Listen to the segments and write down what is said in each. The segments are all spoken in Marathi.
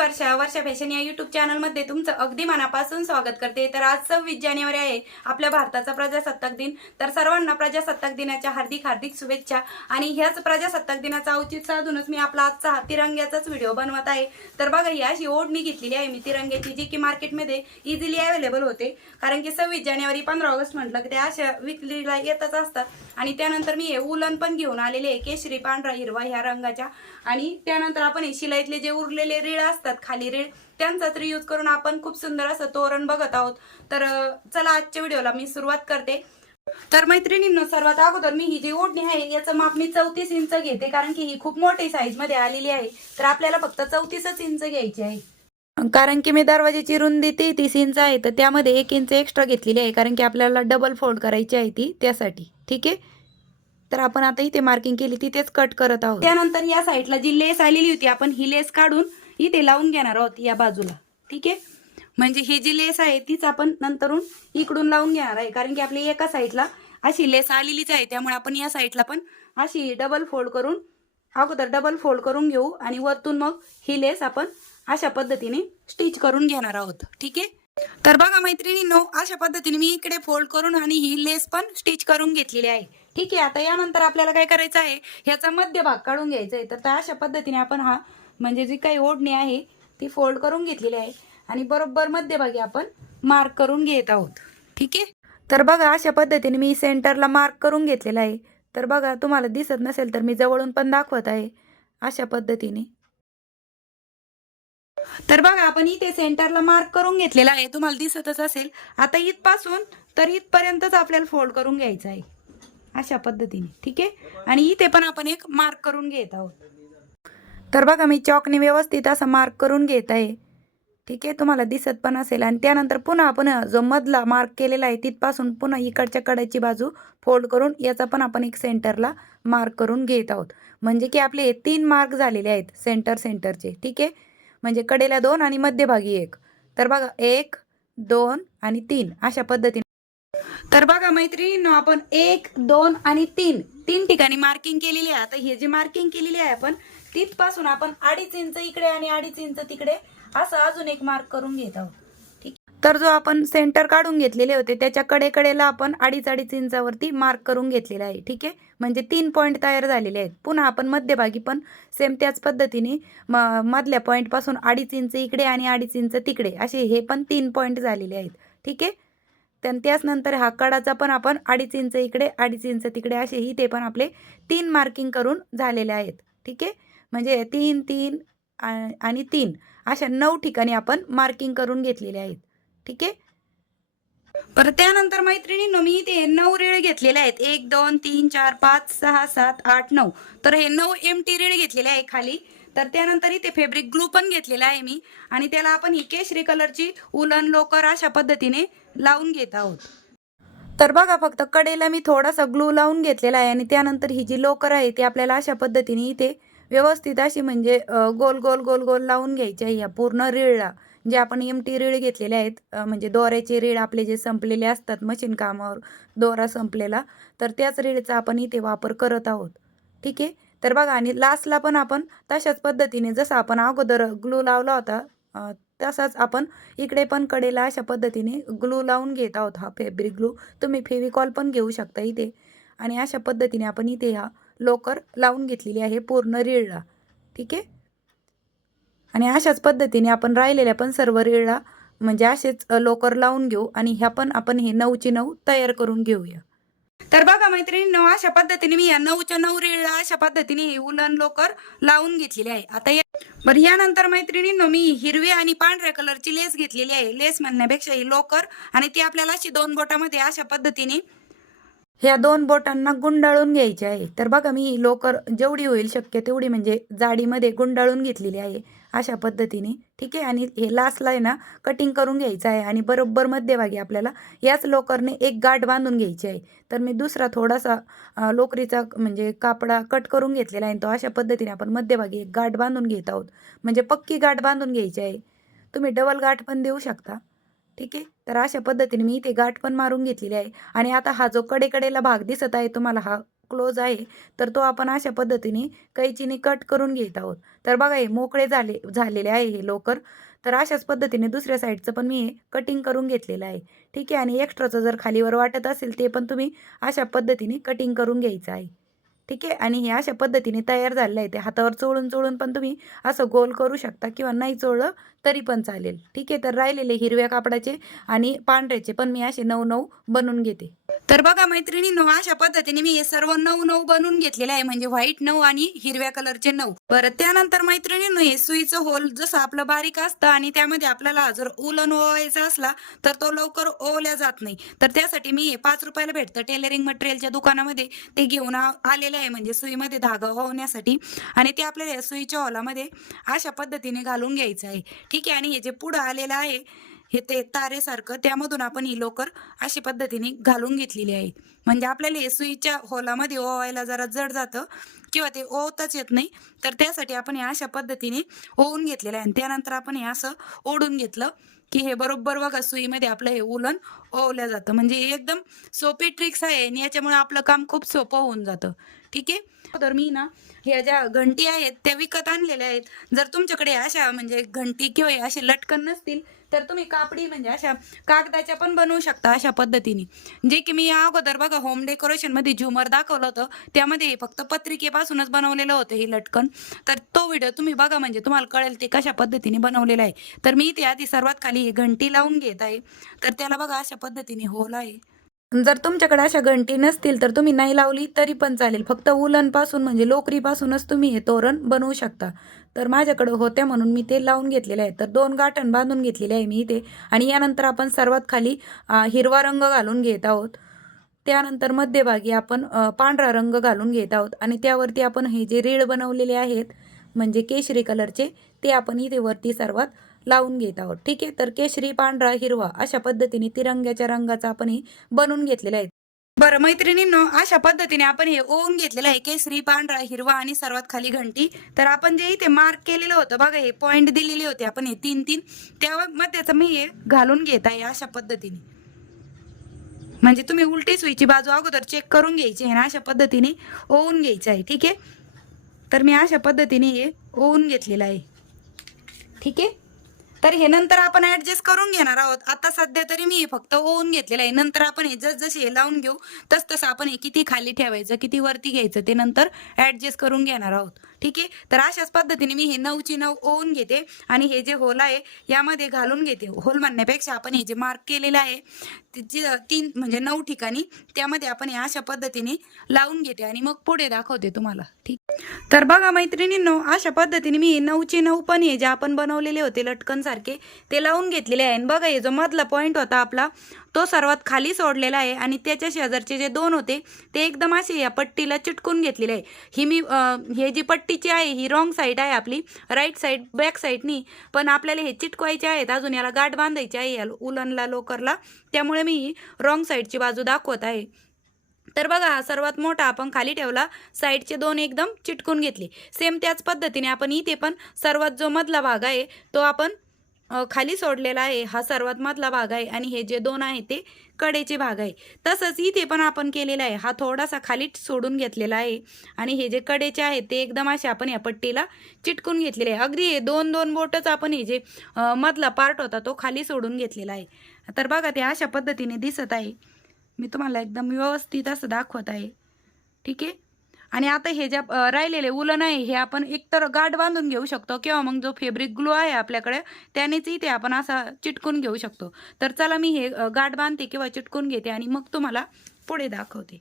वर्षा वर्षा फॅशन या युट्यूब चॅनलमध्ये तुमचं अगदी मनापासून स्वागत करते. तर आज सव्वीस जानेवारी आहे आपल्या भारताचा प्रजासत्ताक दिन. तर सर्वांना प्रजासत्ताक दिनाच्या हार्दिक हार्दिक शुभेच्छा. आणि ह्याच प्रजासत्ताक दिनाचा औचित साधूनच मी आपला आजचा हा तिरंग्याचाच व्हिडिओ बनवत आहे. तर बघा ही अशी ओढ मी घेतलेली आहे मी तिरंग्याची जी की मार्केटमध्ये इझिली अवेलेबल होते. कारण की सव्वीस जानेवारी पंधरा ऑगस्ट म्हटलं की ते अशा विकलीला येतच असतात. आणि त्यानंतर मी हे उलन पण घेऊन आलेले आहे केशरी पांढरा हिरवा ह्या रंगाच्या. आणि त्यानंतर आपण हे शिलाईतले जे उरलेले रीळ असतात खाली रेड त्यांचा तरी यूज करून आपण खूप सुंदर असं तोरण बघत आहोत. तर चला आजच्या व्हिडिओला मी सुरुवात करते. तर मैत्रिणींनो सर्वात अगोदर मी ही जी ओढणी आहे याचं माप मी चौतीस इंच घेते कारण की ही खूप मोठी साईजमध्ये आलेली आहे. तर आपल्याला फक्त चौतीसच इंच घ्यायची आहे. कारण की मी दरवाजाची रुंदी ती तीस इंच आहे तर त्यामध्ये एक इंच एक्स्ट्रा घेतलेली आहे कारण की आपल्याला डबल फोल्ड करायची आहे ती त्यासाठी. ठीक आहे? तर आपण आता इथे मार्किंग केली तिथेच कट करत आहोत. त्यानंतर या साईडला जी लेस आलेली होती आपण ही लेस काढून इथे लावून घेणार आहोत या बाजूला. ठीक आहे? म्हणजे ही जी लेस आहे तीच आपण नंतरून इकडून लावून घेणार आहे. कारण की आपली एका साईडला अशी लेस आलेलीच आहे. त्यामुळे आपण या साईडला पण अशी डबल फोल्ड करून अगोदर डबल फोल्ड करून घेऊ आणि वरतून मग ही लेस आपण अशा पद्धतीने स्टिच करून घेणार आहोत. ठीक आहे? तर बघा मैत्रिणी नो अशा पद्धतीने मी इकडे फोल्ड करून आणि ही लेस पण स्टिच करून घेतलेली आहे. ठीक आहे? आता यानंतर आपल्याला काय करायचं आहे? ह्याचा मध्य भाग काढून घ्यायचा आहे. तर त्या अशा पद्धतीने आपण हा म्हणजे जी काही ओढणी आहे ती फोल्ड करून घेतलेली आहे. आणि बरोबर मध्यभागी आपण मार्क करून घेत आहोत. ठीक आहे? तर बघा अशा पद्धतीने मी सेंटरला मार्क करून घेतलेला आहे. तर बघा तुम्हाला दिसत नसेल तर मी जवळून पण दाखवत आहे. अशा पद्धतीने. तर बघा आपण इथे सेंटरला मार्क करून घेतलेला आहे. तुम्हाला दिसतच असेल. आता इथपासून तर इथपर्यंतच आपल्याला फोल्ड करून घ्यायचं आहे. अशा पद्धतीने. ठीक आहे? आणि इथे पण आपण एक मार्क करून घेत आहोत. तर बघा मी चॉकने व्यवस्थित असा मार्क करून घेत आहे. ठीक आहे तुम्हाला दिसत पण असेल. आणि त्यानंतर पुन्हा आपण जो मधला मार्क केलेला आहे तिथपासून पुन्हा इकडच्या कड्याची बाजू फोल्ड करून याचा पण आपण एक सेंटरला मार्क करून घेत आहोत. म्हणजे की आपले हे तीन मार्क झालेले आहेत सेंटर सेंटरचे ठीक आहे? म्हणजे कडेला दोन आणि मध्यभागी एक. तर बघा एक दोन आणि तीन. अशा पद्धतीने. तर बघा मैत्रिणींनो आपण एक दोन आणि तीन. तीन ठिकाणी मार्किंग केलेली आहे. आता हे जे मार्किंग केलेली आहे आपण तिथपासून आपण अडीच इंच इकडे आणि अडीच इंच तिकडे असं अजून एक मार्क करून घेत आहोत. ठीक तर जो आपण सेंटर काढून घेतलेले होते त्याच्या कडेकडेला आपण अडीच अडीच इंचावरती मार्क करून घेतलेला आहे. ठीक आहे? म्हणजे तीन पॉईंट तयार झालेले आहेत. पुन्हा आपण मध्यभागी पण सेम त्याच पद्धतीने म मधल्या पॉईंटपासून अडीच इंच इकडे आणि अडीच इंच तिकडे असे हे पण तीन पॉईंट झालेले आहेत. ठीक आहे? त्यान त्याच नंतर हा कडाचा पण आपण अडीच इंच इकडे अडीच इंच तिकडे असेही ते पण आपले तीन मार्किंग करून झालेले आहेत. ठीक आहे? म्हणजे तीन तीन आणि तीन अशा नऊ ठिकाणी आपण मार्किंग करून घेतलेले आहेत. ठीक आहे? परत त्यानंतर मैत्रिणींनो मी इथे नऊ रीळ घेतलेले आहेत. एक दोन तीन चार पाच सहा सात आठ नऊ. तर हे नऊ एम टी रीळ घेतलेले आहे खाली. तर त्यानंतर इथे फेब्रिक ग्लू पण घेतलेला आहे मी. आणि त्याला आपण ही केशरी कलरची उलन लोकर अशा पद्धतीने लावून घेत आहोत. तर बघा फक्त कडेला मी थोडासा ग्लू लावून घेतलेला आहे. आणि त्यानंतर ही जी लोकर आहे ती आपल्याला अशा पद्धतीने इथे व्यवस्थित अशी म्हणजे गोल गोल गोल गोल लावून घ्यायच्या या पूर्ण रीळला. जे आपण एम टी रीळ घेतलेले आहेत म्हणजे दोऱ्याचे रीळ आपले जे संपलेले असतात मशीन कामावर दोरा संपलेला तर त्याच रीळचा आपण इथे वापर करत आहोत. ठीक आहे? तर बघा आणि लास्टला पण आपण तशाच पद्धतीने जसं आपण अगोदर ग्लू लावला होता तसाच आपण इकडे पण कडेला अशा पद्धतीने ग्लू लावून घेत आहोत हा फॅब्रिक ग्लू तुम्ही फेविकॉल पण घेऊ शकता इथे. आणि अशा पद्धतीने आपण इथे हा लोकर लावून घेतलेली आहे पूर्ण रीळला. ठीक आहे? आणि अशाच पद्धतीने आपण राहिलेल्या पण सर्व रीळला म्हणजे असेच लोकर लावून घेऊ आणि ह्या पण आपण हे नऊची नऊ तयार करून घेऊया. तर बघा मैत्रिणी नऊ अशा पद्धतीने मी या नऊच्या नऊ रीळला अशा पद्धतीने हे उलन लोकर लावून घेतलेली आहे. आता या बरं यानंतर मैत्रिणींनो मी हिरवी आणि पांढऱ्या कलरची लेस घेतलेली आहे. लेस म्हणण्यापेक्षा ही लोकर आणि ती आपल्याला अशी दोन बोटामध्ये अशा पद्धतीने ह्या दोन बोटांना गुंडाळून घ्यायची आहे. तर बघा मी ही लोकर जेवढी होईल शक्य तेवढी म्हणजे जाडीमध्ये गुंडाळून घेतलेली आहे अशा पद्धतीने. ठीक आहे? आणि हे लास्टला आहे ना कटिंग करून घ्यायचं आहे आणि बरोबर मध्यभागी आपल्याला याच लोकरने एक गाठ बांधून घ्यायची आहे. तर मी दुसरा थोडासा लोकरीचा म्हणजे कापडा कट करून घेतलेला आहे तो अशा पद्धतीने आपण मध्यभागी एक गाठ बांधून घेत आहोत. म्हणजे पक्की गाठ बांधून घ्यायची आहे. तुम्ही डबल गाठ पण देऊ शकता. ठीक आहे? तर अशा पद्धतीने मी इथे गाठ पण मारून घेतलेली आहे. आणि आता हा जो कडेकडेला भाग दिसत आहे तुम्हाला हा क्लोज आहे तर तो आपण अशा पद्धतीने कैचीने कट करून घेत आहोत. तर बघा हे मोकळे झाले झालेले आहे हे लोकर तर अशाच पद्धतीने दुसऱ्या साईडचं पण मी हे कटिंग करून घेतलेलं आहे. ठीक आहे? आणि एक्स्ट्राचं जर खालीवर वाटत असेल ते पण तुम्ही अशा पद्धतीने कटिंग करून घ्यायचं आहे. ठीक आहे? आणि हे अशा पद्धतीने तयार झालेलं आहे ते. हातावर चोळून चोळून पण तुम्ही असं गोल करू शकता किंवा नाही चोळलं तरी पण चालेल. ठीक आहे? तर राहिलेले हिरव्या कापडाचे आणि पांढऱ्याचे पण मी असे नऊ नऊ बनवून घेते. तर बघा मैत्रिणी नऊ अशा पद्धतीने मी हे सर्व नऊ नऊ बनवून घेतलेले आहे. म्हणजे व्हाईट नऊ आणि हिरव्या कलरचे नऊ. बरं त्यानंतर मैत्रिणी हे सुईचं होल जसं आपलं बारीक असतं आणि त्यामध्ये आपल्याला जर उलन ओवायचा असला तर तो लवकर ओवल्या जात नाही. तर त्यासाठी मी हे पाच रुपयाला भेटतं. टेलरिंग मटेरियलच्या दुकानामध्ये ते घेऊन आलेलं आहे म्हणजे सुईमध्ये धागा होण्यासाठी आणि ते आपल्याला या सुईच्या हॉलामध्ये अशा पद्धतीने घालून घ्यायचं आहे. ठीक आहे? आणि हे जे पुढं आलेलं आहे हे ते तारेसारखं त्यामधून आपण ही लोकर अशी पद्धतीने घालून घेतलेली आहे. म्हणजे आपल्याला हे सुईच्या होलामध्ये ओवायला जरा जड जातं. किंवा ते ओवताच येत नाही तर त्यासाठी आपण हे अशा पद्धतीने ओवून घेतलेलं आहे. आणि त्यानंतर आपण हे असं ओढून घेतलं की हे बरोबर बघा सुईमध्ये आपलं हे उलन ओवलं जातं. म्हणजे एकदम सोपी ट्रिक्स आहे आणि याच्यामुळे आपलं काम खूप सोपं होऊन जातं. ठीक आहे? तर मी ना ह्या ज्या घंटी आहेत त्या विकत आणलेल्या आहेत. जर तुमच्याकडे अशा म्हणजे घंटी किंवा असे लटकन नसतील तर तुम्ही कापडी म्हणजे अशा कागदाच्या पण बनवू शकता अशा पद्धतीने. जे की मी या अगोदर बघा होम डेकोरेशनमध्ये झुमर दाखवलं होतं. त्यामध्ये फक्त पत्रिकेपासूनच बनवलेलं होतं हे लटकन. तर तो व्हिडिओ तुम्ही बघा म्हणजे तुम्हाला कळेल ते कशा पद्धतीने बनवलेलं आहे. तर मी इथे आधी सर्वात खाली घंटी लावून घेत आहे. तर त्याला बघा अशा पद्धतीने होल आहे. जर तुमच्याकडे अशा घंटी नसतील तर तुम्ही नाही लावली तरी पण चालेल. फक्त उलनपासून म्हणजे लोकरीपासूनच तुम्ही हे तोरण बनवू शकता. तर माझ्याकडं होत्या म्हणून मी ते लावून घेतलेले आहे तर दोन गाठण बांधून घेतलेले आहे मी इथे. आणि यानंतर आपण सर्वात खाली हिरवा रंग घालून घेत आहोत. त्यानंतर मध्यभागी आपण पांढरा रंग घालून घेत आहोत. आणि त्यावरती आपण हे जे रीळ बनवलेले आहेत म्हणजे केशरी कलरचे ते आपण इथे वरती सर्वात लावून घेत आहोत. ठीक आहे? तर केशरी पांढरा हिरवा अशा पद्धतीने तिरंग्याच्या रंगाचा आपण हे बनवून घेतलेला आहे. बरं मैत्रिणींनो अशा पद्धतीने आपण हे ओवून घेतलेलं आहे. केसरी पांढरा हिरवा आणि सर्वात खाली घंटी. तर आपण जे इथे मार्क केलेलं होतं बघा हे पॉईंट दिलेले होते. आपण हे तीन तीन त्यामध्ये मी हे घालून घेत आहे अशा पद्धतीने. म्हणजे तुम्ही उलटी सुईची बाजू अगोदर चेक करून घ्यायची आहे ना अशा पद्धतीने ओवून घ्यायचं आहे. ठीक आहे? तर मी अशा पद्धतीने हे ओवून घेतलेलं आहे. ठीक आहे? तर हे नंतर आपण ऍडजस्ट करून घेणार आहोत. आता सध्या तरी मी फक्त ओवून घेतलेलं आहे. नंतर आपण हे जस जसे हे लावून घेऊ तस तसं आपण हे किती खाली ठेवायचं किती वरती घ्यायचं ते नंतर ऍडजस्ट करून घेणार आहोत. ठीक आहे? तर अशाच पद्धतीने मी हे नऊची नऊ ओवून घेते आणि हे जे होल आहे यामध्ये घालून घेते. होल म्हणण्यापेक्षा आपण हे जे मार्क केलेलं आहे जे तीन म्हणजे नऊ ठिकाणी त्यामध्ये आपण हे अशा पद्धतीने लावून घेते आणि मग पुढे दाखवते तुम्हाला. ठीक तर बघा मैत्रिणींनो अशा पद्धतीने मी हे नऊचे नऊ पण हे जे आपण बनवलेले होते लटकन सारखे ते लावून घेतलेले आहे. आणि बघा हे जो मधला पॉईंट होता आपला तो सर्वात खाली सोडलेला आहे. आणि त्याच्या शेजारचे जे दोन होते ते एकदम असे या पट्टीला चिटकून घेतलेले आहे. ही मी हे जी पट्टीची आहे ही रॉंग साईड आहे आपली. राईट साईड बॅक साईडनी पण आपल्याला हे चिटकवायचे आहेत. अजून याला गाठ बांधायची आहे या उलनला लोकरला. त्यामुळे मी रॉंग साईडची बाजू दाखवत आहे. तर बघा हा सर्वात मोठा आपण खाली ठेवला. साईडचे दोन एकदम चिटकून घेतले. सेम त्याच पद्धतीने आपण इथे पण सर्वात जो मधला भाग आहे तो आपण खाली सोडलेला आहे. हा सर्वात मधला भाग आहे आणि हे जे दोन आहे ते कडेचे भाग आहे. तसंच इथे पण आपण केलेला आहे. हा थोडासा खाली सोडून घेतलेला आहे. आणि हे जे कडेचे आहेत ते एकदम असे आपण या पट्टीला चिटकून घेतलेले आहे. अगदी हे दोन दोन बोटच आपण हे जे मधला पार्ट होता तो खाली सोडून घेतलेला आहे. तर बघा ते अशा पद्धतीने दिसत आहे. मी तुम्हाला एकदम व्यवस्थित असं दाखवत आहे. ठीक आहे? आणि आता हे ज्या राहिलेले उलन आहे हे आपण एकतर गाठ बांधून घेऊ शकतो किंवा मग जो फेब्रिक ग्लू आहे आपल्याकडे त्यानेच इथे आपण असा चिटकून घेऊ शकतो. तर चला मी हे गाठ बांधते किंवा चिटकून घेते आणि मग तुम्हाला पुढे दाखवते.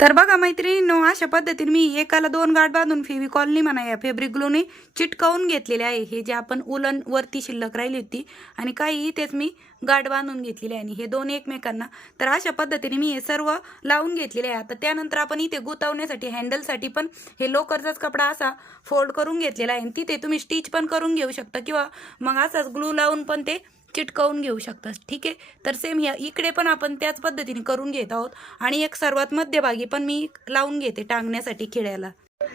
तर बघा मैत्रिणींनो अशा पद्धतीने मी एकाला दोन गाठ बांधून फेविकॉलनी म्हणा या फेब्रिक ग्लूने चिटकावून घेतलेले आहे. हे जे आपण उलन वरती शिल्लक राहिली होती आणि काही इथेच मी गाठ बांधून घेतलेले आहे आणि हे दोन एकमेकांना. तर अशा पद्धतीने मी हे सर्व लावून घेतलेले आहे. आता त्यानंतर आपण इथे गुतावण्यासाठी हँडलसाठी पण हे लोकरचाच कपडा असा फोल्ड करून घेतलेला आहे आणि तिथे तुम्ही स्टिच पण करून घेऊ शकता किंवा मग असाच ग्लू लावून पण ते चिटकवून घेऊ शकतात ठीक आहे? तर सेम ह्या इकडे पण आपण त्याच पद्धतीने करून घेत आहोत. आणि एक सर्वात मध्यभागी पण मी लावून घेते टांगण्यासाठी खिळ्याला.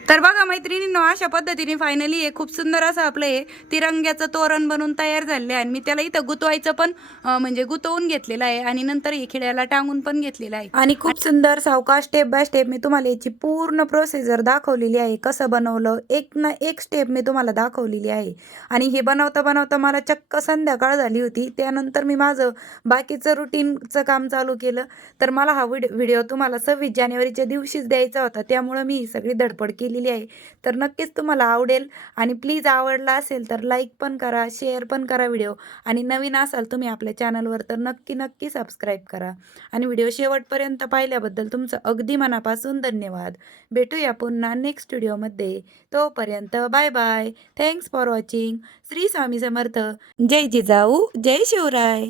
तर बघा मैत्रिणींनो अशा पद्धतीने फायनली हे खूप सुंदर असं आपलं हे तिरंग्याचं तोरण बनून तयार झाले आणि मी त्याला इथं गुतवायचं पण म्हणजे गुतवून घेतलेलं आहे आणि नंतर हे खिड्याला टांगून पण घेतलेलं आहे. आणि खूप सुंदर सावकाश स्टेप बाय स्टेप मी तुम्हाला याची पूर्ण प्रोसिजर दाखवलेली आहे. कसं बनवलं एक ना एक स्टेप मी तुम्हाला दाखवलेली आहे. आणि हे बनवता बनवता मला चक्क संध्याकाळ झाली होती. त्यानंतर मी माझं बाकीचं रुटीनचं काम चालू केलं. तर मला हा व्हिडिओ व्हिडिओ तुम्हाला सव्वीस जानेवारीच्या दिवशीच द्यायचा होता. त्यामुळं मी ही सगळी धडपड केलेली आहे. तर नक्कीच तुम्हाला आवडेल आणि प्लीज आवडला असेल तर लाईक पण करा शेअर पण करा व्हिडिओ आणि नवीन असाल तुम्ही आपल्या चॅनलवर तर नक्की नक्की सबस्क्राईब करा. आणि व्हिडिओ शेवटपर्यंत पाहिल्याबद्दल तुमचं अगदी मनापासून धन्यवाद. भेटूया पुन्हा नेक्स्ट व्हिडिओमध्ये तोपर्यंत bye bye thanks for watching Shri Swami Samarth. जय जिजाऊ. जय शिवराय.